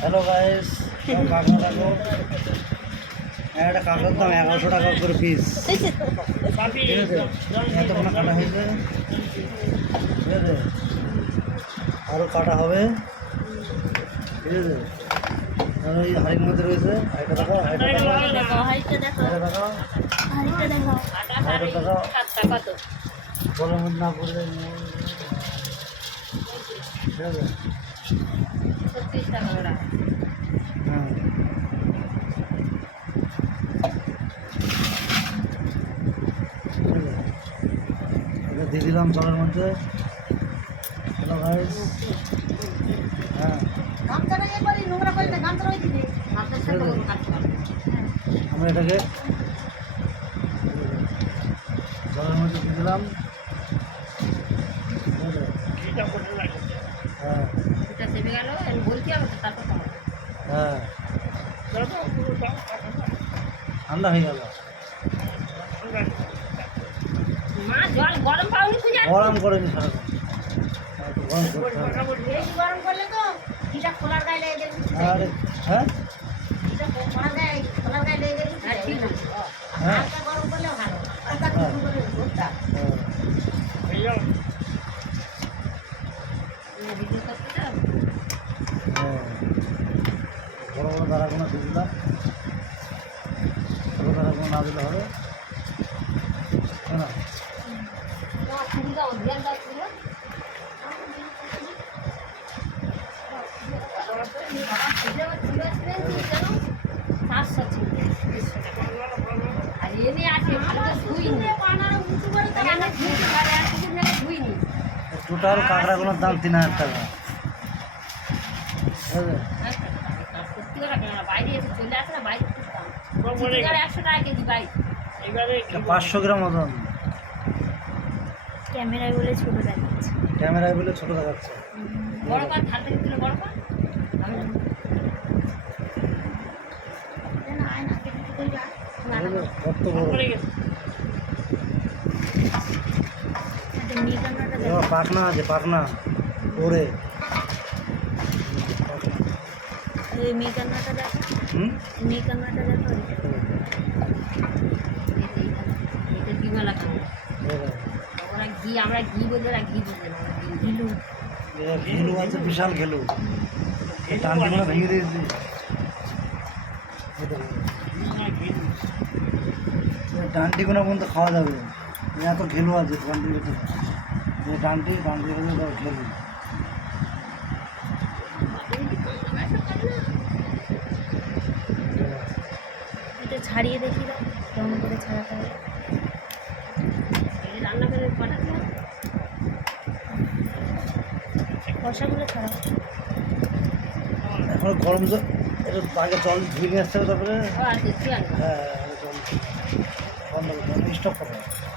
Hello guys, কাঁকড়া দেখো, একটা কাঁকড়ার দাম 1100 টাকা করে পিস। ঠিক আছে, এতক্ষণ কাটা হয়েছে, ঠিক আছে, আরও কাটা হবে, ঠিক আছে। ওই হাড়ির মধ্যে রয়েছে, এটা দেখাও, এটা দেখাও, এটা দেখাও, এটা দেখাও, বলার মধ্যে না পড়লে, ঠিক আছে। হ্যাঁ, এটা দিয়ে দিলাম জলের মধ্যে। হ্যালো গাইস, হ্যাঁ, আমরা এটাকে জলের মধ্যে দিয়ে দিলাম। হ্যাঁ, হ্যাঁ, ঠান্ডা হয়ে গেল, গরম করেনি সারাক্ষণ, গরম করতে হবে। আরে হ্যাঁ, হ্যাঁ, বড় বড় দাঁড়াগুলো দিয়ে দিলাম, ছোটো দাঁড়াগুলো না দিলে হবে না। টোটাল কাঁকড়াগুলোর দাম 3000 টাকা। এটা 500 গ্রাম ওজন। ক্যামেরায় বলে ছোট দেখাচ্ছে, ক্যামেরায় বলে ছোট দেখাচ্ছে। কত বড় পাখনা আছে, পাখনা ওরে মেয়ে কান্নাটা দেখো, মেয়ে কান্নাটা দেখো। আমরা ঘি বলতে ঘি বলতে ঘিলু, ঘিলু আছে, বিশাল ঘিলু। টানটিগুলো ভেঙে দিয়েছি, ডান্টিগুলো পর্যন্ত খাওয়া যাবে, এত ঘিলু আছে ডান্টির ভিতরে। ডান্টি ডান্টির ভিতরে ঘিলু। এটা ছাড়িয়ে দেখি দাও কেমন করে ছাড়াতে হবে। রান্না করে পাঠাতে হবে, কষাগুলো ছাড়াও। এখন গরম জল, এটা আগে জল ধুয়ে নিয়ে আসতে হবে, তারপরে হ্যাঁ জল বন্ধ করতে হবে, স্টপ করতে হবে।